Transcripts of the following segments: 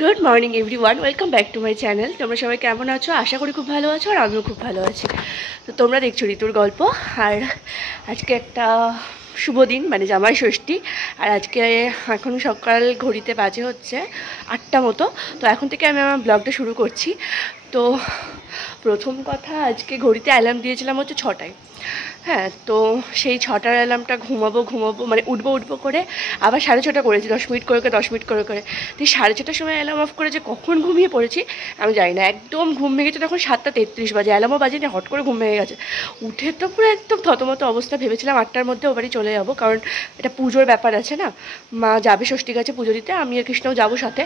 Good morning everyone, welcome back to my channel. তোমরা সবাই কেমন আছো? আশা করি খুব ভালো আছো, আর আমিও খুব ভালো আছি। তো তোমরা দেখছো ঋতুর গল্প। আর আজকে একটা শুভ দিন, মানে জামাই ষষ্ঠী। আর আজকে এখন সকাল ঘড়িতে বাজে হচ্ছে 8টা মতো। তো এখন থেকে আমি আমার ব্লগটা শুরু করছি। তো প্রথম কথা, আজকে ঘড়িতে অ্যালার্ম দিয়েছিলাম হচ্ছে 6টায়। হ্যাঁ, তো সেই 6টার অ্যালার্মটা ঘুমাবো মানে উঠবো করে আবার 6:30 করেছি, 10 মিনিট করে 10 মিনিট করে। তো 6:30টার সময় অ্যালার্ম অফ করে যে কখন ঘুমিয়ে পড়েছি আমি জানি না। একদম ঘুম ভেঙেছে তখন 7:33 বাজে, অ্যালার্মও বাজেনি, হট করে ঘুম ভেঙে গেছে। উঠে তো পুরো একদম থতমত অবস্থা। ভেবেছিলাম 8টার মধ্যে ও বাড়ি চলে যাবো, কারণ এটা পুজোর ব্যাপার আছে না, মা যাবে ষষ্ঠী গাছে পুজো দিতে, আমি আর কৃষ্ণও যাবো সাথে।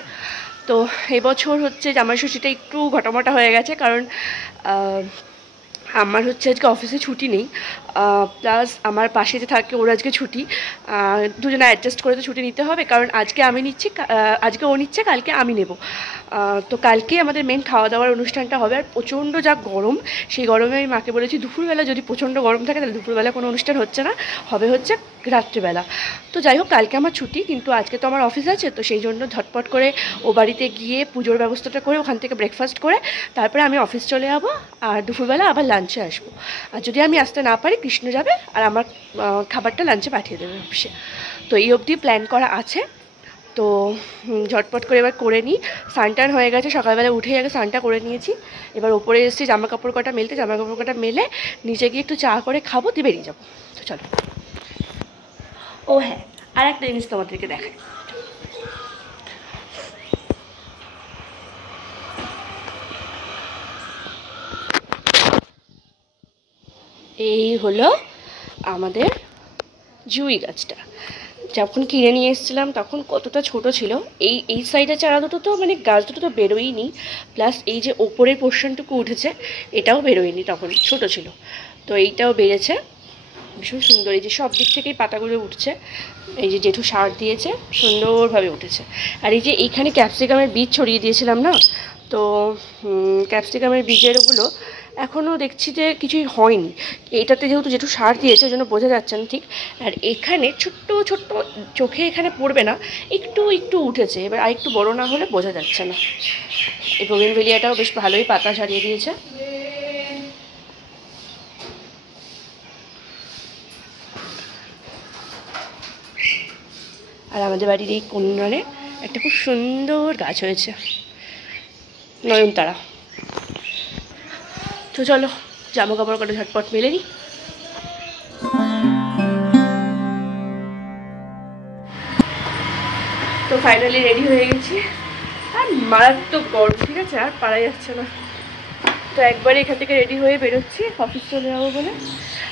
তো এবছর হচ্ছে জামাই ষষ্ঠীটা একটু ঘটামটা হয়ে গেছে, কারণ আমার হচ্ছে আজকে অফিসে ছুটি নেই, প্লাস আমার পাশে যে থাকে ওর আজকে ছুটি। দুজনে অ্যাডজাস্ট করে তো ছুটি নিতে হবে, কারণ আজকে আমি নিচ্ছি, আজকে ও নিচ্ছে, কালকে আমি নেব। তো কালকেই আমাদের মেন খাওয়া দাওয়ার অনুষ্ঠানটা হবে। আর প্রচণ্ড যা গরম, সেই গরমে আমি মাকে বলেছি দুপুরবেলা যদি প্রচণ্ড গরম থাকে তাহলে দুপুরবেলা কোনো অনুষ্ঠান হচ্ছে না, হচ্ছে রাত্রিবেলা। তো যাই হোক, কালকে আমার ছুটি, কিন্তু আজকে তো আমার অফিস আছে। তো সেই জন্য ঝটপট করে ও বাড়িতে গিয়ে পুজোর ব্যবস্থাটা করে ওখান থেকে ব্রেকফাস্ট করে তারপরে আমি অফিস চলে যাবো, আর দুপুরবেলা আবার লাঞ্চে আসবো। আর যদি আমি আসতে না পারি, কৃষ্ণ যাবে আর আমার খাবারটা লাঞ্চে পাঠিয়ে দেবে অফিসে। তো এই অবধি প্ল্যান করা আছে। তো ঝটপট করে এবার করে নিই। স্নান হয়ে গেছে, সকালবেলা উঠেই আগে স্নানটা করে নিয়েছি। এবার ওপরে এসেছি জামা কাপড় কটা মেলে নিচে গিয়ে একটু চা করে খাবো, দিয়ে বেরিয়ে যাবো। তো চলো। ও হ্যাঁ, আর একটা জিনিস তোমাদেরকে দেখাই। এই হলো আমাদের জুঁই গাছটা। যখন কিনে নিয়ে এসেছিলাম তখন কতটা ছোট ছিল। এই সাইডের চারা দুটো তো মানে গাছ দুটো তো বেরোয়নি, প্লাস এই যে ওপরের পোর্শনটুকু উঠেছে এটাও বেরোয়নি, তখন ছোট ছিল। তো এইটাও বেড়েছে ভীষণ সুন্দর। এই যে সব দিক থেকেই পাতাগুলো উঠছে, এই যে জেঠু সার দিয়েছে, সুন্দরভাবে উঠেছে। আর এই যে এইখানে ক্যাপসিকামের বীজ ছড়িয়ে দিয়েছিলাম না, তো ক্যাপসিকামের বীজের ওগুলো এখনও দেখছি যে কিছুই হয়নি। এইটাতে যেহেতু জেঠু সার দিয়েছে ওই জন্য বোঝা যাচ্ছে না ঠিক। আর এখানে ছোট্ট ছোট্ট চোখে এখানে পড়বে না, একটু একটু উঠেছে। এবার আর একটু বড় না হলে বোঝা যাচ্ছে না। এই বোগেনভেলিয়াটাও বেশ ভালোই পাতা ছাড়িয়ে দিয়েছে। আর আমাদের বাড়ির এই কোণে একটা খুব সুন্দর গাছ হয়েছে, নয়নতারা। তো চলো জামা কাপড় কটা ঝটপট মেলে নিই। তো ফাইনালি রেডি হয়ে গেছি। আর মারাত্মক গরম, ঠিক আছে, আর পারা যাচ্ছে না। তো একবারে এখান থেকে রেডি হয়ে বেরোচ্ছি অফিস চলে যাবো বলে।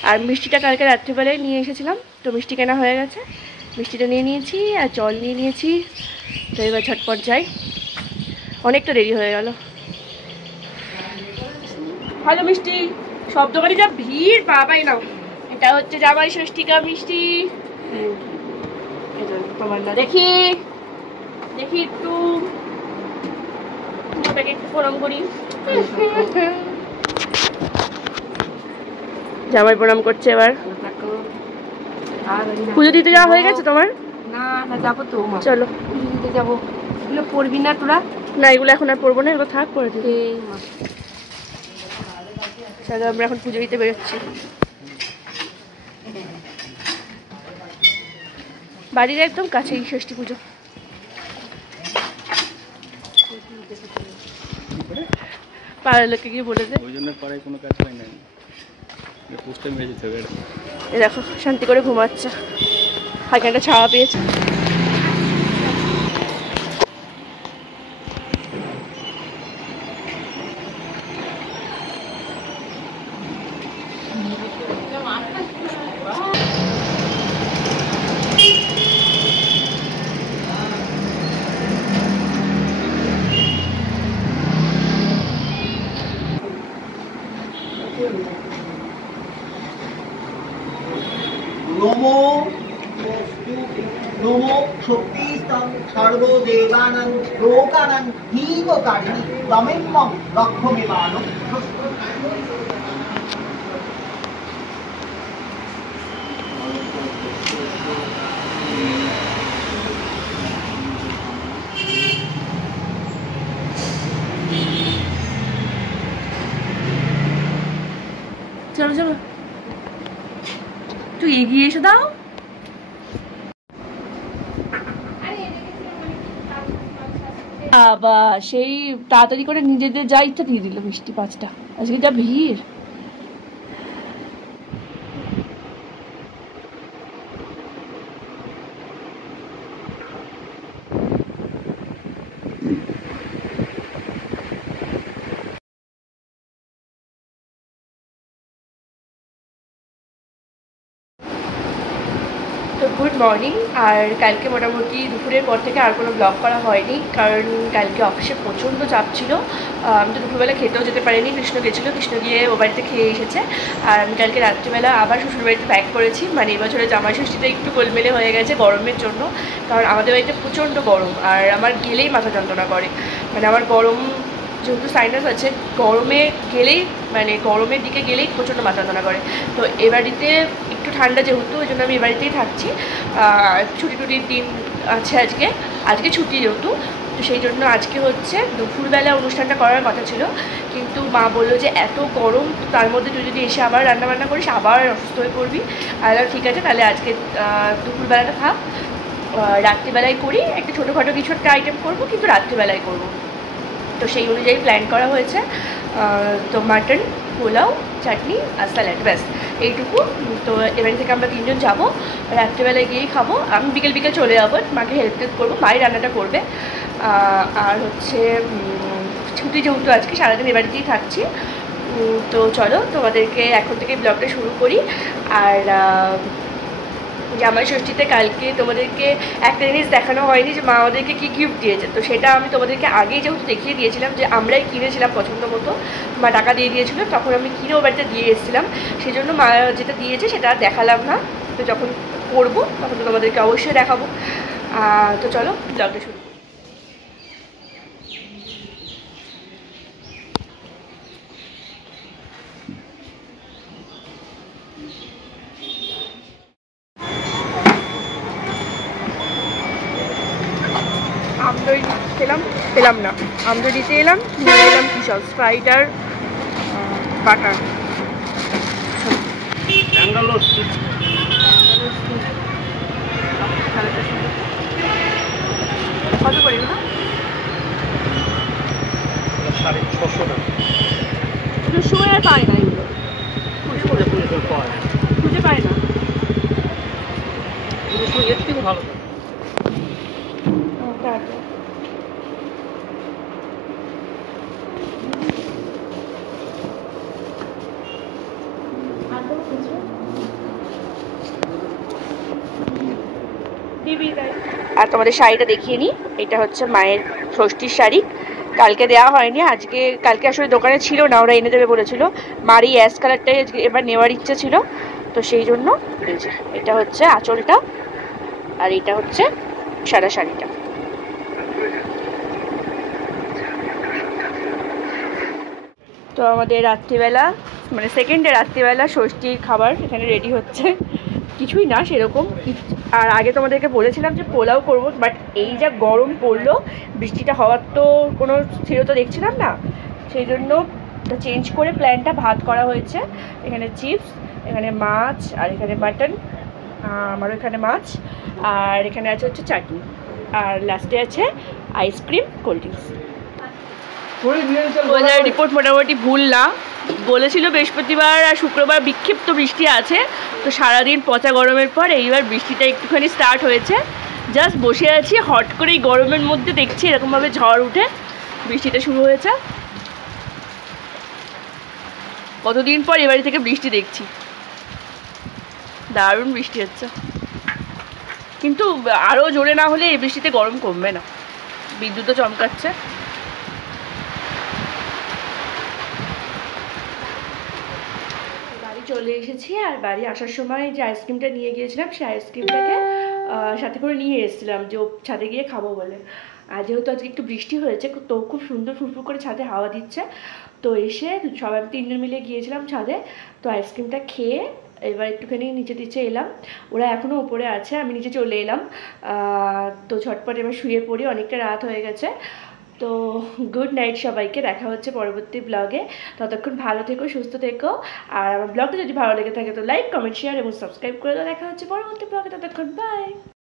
আর মিষ্টিটা কালকে রাত্রিবেলায় নিয়ে এসেছিলাম, তো মিষ্টি কেনা হয়ে গেছে, মিষ্টিটা নিয়ে নিয়েছি আর জল নিয়ে নিয়েছি। তো এবার ঝটপট যাই, অনেকটা দেরি হয়ে গেল। ভালো মিষ্টি, সব দোকানে যা ভিড়, বাবাই নাও। এটা হচ্ছে জামাই ষষ্ঠীকা মিষ্টি। তোমার না দেখি দেখি একটু প্যাকেট প্রণাম করি। জামাই প্রণাম করছে এবার। পুজো দিতে যাওয়া হয়ে গেছে তোমার? না না, যাবো তো। চলো পুজো দিতে যাবো। এগুলো পড়বি না তোরা? না, এগুলো এখন আর পড়বো না, এগুলো থাক, করে দিতে। চলো আমরা এখন পুজো দিতে বেরোচ্ছি। বাড়ির একদম কাছেই ষষ্ঠী পুজো। পাড়ার লোকে গিয়ে বলে দেয়, ওই জন্য পাড়ায় কোনো কাজ হয় না, পোস্টার মেরে যেতে হবে। এই দেখো শান্তি করে ঘুমাচ্ছে, হালকা একটা ছাওয়া পেয়েছে। নমো নমো শক্তিস্তাং সর্বদেবানাং লোকানাং হিতকারিণী তমেম্মং লক্ষ্যবিমানং। চলো একটু এগিয়ে এসে দাও। আবার সেই তাড়াতাড়ি করে নিজেদের যা ইচ্ছা দিয়ে দিল বৃষ্টি 5টা। আজকে যা ভিড়। তো গুড মর্নিং। আর কালকে মোটামুটি দুপুরের পর থেকে আর কোনো ব্লগ করা হয়নি, কারণ কালকে অফিসে প্রচণ্ড চাপ ছিল। আমি তো দুপুরবেলা খেতেও যেতে পারিনি, কৃষ্ণ গেছিলো, কৃষ্ণ গিয়ে ও বাড়িতে খেয়ে এসেছে। আর আমি কালকে রাত্রিবেলা আবার শ্বশুরবাড়িতে ব্যাক করেছি। মানে এবছরের জামাই ষষ্ঠীটা একটু গোলমেলে হয়ে গেছে গরমের জন্য, কারণ আমাদের বাড়িতে প্রচণ্ড গরম আর আমার গেলেই মাথা যন্ত্রণা করে। মানে আমার গরম যেহেতু সাইনাস আছে, গরমে গেলেই মানে গরমের দিকে গেলেই প্রচণ্ড মাথা যন্ত্রণা করে। তো এ বাড়িতে একটু ঠান্ডা যেহেতু, ওই জন্য আমি এ বাড়িতেই থাকছি। ছুটি টুটির দিন আছে আজকে ছুটি যেহেতু, তো সেই জন্য আজকে হচ্ছে দুপুরবেলা অনুষ্ঠানটা করার কথা ছিল, কিন্তু মা বললো যে এত গরম, তার মধ্যে তুই যদি এসে আবার রান্নাবান্না করিস আবার অসুস্থ হয়ে পড়বি। আর ঠিক আছে, তাহলে আজকে দুপুরবেলাটা থাক, রাত্রিবেলায় করি, একটা ছোটোখাটো কিছু একটা আইটেম করবো, কিন্তু রাত্রিবেলায় করবো। তো সেই অনুযায়ী প্ল্যান করা হয়েছে। তো মাটন, পোলাও, চাটনি আর স্যালাড, ব্যাস এইটুকু। তো এবারে থেকে আমরা 3 জন যাবো, রাত্রিবেলায় গিয়েই খাবো। আমি বিকেল চলে যাবো, মাকে হেল্প করবো, মাই রান্নাটা করবে। আর হচ্ছে ছুটি যেহেতু আজকে সারাদিন এ বাড়িতেই থাকছি। তো চলো তোমাদেরকে এখন থেকে ব্লগটা শুরু করি। আর জামাই ষষ্ঠীতে কালকে তোমাদেরকে একটা জিনিস দেখানো হয়নি যে মা আমাদেরকে কী গিফট দিয়েছে। তো সেটা আমি তোমাদেরকে আগেই যেহেতু দেখিয়ে দিয়েছিলাম যে আমরাই কিনেছিলাম পছন্দ মতো, মা টাকা দিয়ে দিয়েছিলো, তখন আমি কিনেও বাড়িতে দিয়ে এসেছিলাম। সেই জন্য মা যেটা দিয়েছে সেটা দেখালাম না। তো যখন করবো তখন তো তোমাদেরকে অবশ্যই দেখাবো। তো চলো ব্লগটা শুরু করি। আমদই পেলাম না, আমদই দিতে এলাম, নিয়ে এলাম কি সব স্প্রাইট আর বাটার। কত করি না? 650 টাকা। পুজোর সময় আর পায় না এগুলো, খুঁজে পায় না। এর থেকে ভালো আর তোমাদের শাড়িটা দেখিয়ে নিই, এটা হচ্ছে মায়ের ষষ্ঠীর শাড়ি। কালকে দেওয়া হয়নি, কালকে আসলে দোকানে ছিল না, ওরা এনে দেবে বলেছিল। মার এই অ্যাশ কালারটাই আজকে এবার নেওয়ার ইচ্ছে ছিল, তো সেই জন্য এটা হচ্ছে আঁচলটা আর এটা হচ্ছে সাদা শাড়িটা। তো আমাদের রাত্রিবেলা মানে সেকেন্ডে রাত্রিবেলা ষষ্ঠীর খাবার এখানে রেডি হচ্ছে। কিছুই না সেরকম, আর আগে তোমাদেরকে বলেছিলাম যে পোলাও করব, বাট এই যা গরম পড়লো, বৃষ্টিটা হওয়ার তো কোনো স্থিরতা দেখছিলাম না, সেই জন্য চেঞ্জ করে প্ল্যানটা ভাত করা হয়েছে। এখানে চিপস, এখানে মাছ, আর এখানে মাটন, আমারও এখানে মাছ, আর এখানে আছে হচ্ছে চাটনি, আর লাস্টে আছে ice cream, cold drinks. Weather report মোটামুটি ভুল না, বলেছিল বৃহস্পতিবার আর শুক্রবার বিক্ষিপ্ত বৃষ্টি আছে। তো সারাদিন পচা গরমের পর এইবার বৃষ্টিটা একটুখানি স্টার্ট হয়েছে। জাস্ট বসে আছি, হট করে এই গরমের মধ্যে দেখছি এরকমভাবে ঝড় উঠে বৃষ্টিটা শুরু হয়েছে। কতদিন পর এবাড়ি থেকে বৃষ্টি দেখছি, দারুণ বৃষ্টি হচ্ছে, কিন্তু আরও জোরে না হলে এই বৃষ্টিতে গরম কমবে না। বিদ্যুৎও চমকাচ্ছে। বাড়ি চলে এসেছি, আর বাড়ি আসার সময় যে আইসক্রিমটা নিয়ে গিয়েছিলাম সেই আইসক্রিমটাকে সাথে করে নিয়ে এসেছিলাম যে ছাদে গিয়ে খাবো বলে। আর যেহেতু আজকে একটু বৃষ্টি হয়েছে, তো খুব সুন্দর ফুরফুর করে ছাদে হাওয়া দিচ্ছে, তো এসে সবাই 3 জন মিলে গিয়েছিলাম ছাদে। তো আইসক্রিমটা খেয়ে এবার একটুখানি নিচে এলাম, ওরা এখনও ওপরে আছে, আমি নিচে চলে এলাম। তো ঝটপট এবার শুয়ে পড়ি, অনেকটা রাত হয়ে গেছে। তো গুড নাইট সবাইকে, দেখা হচ্ছে পরবর্তী ব্লগে। ততক্ষণ ভালো থেকো, সুস্থ থেকো। আর আমার ব্লগটা যদি ভালো লেগে থাকে তো লাইক, কমেন্ট, শেয়ার এবং সাবস্ক্রাইব করে দাও। দেখা হচ্ছে পরবর্তী ব্লগে, ততক্ষণ বাই।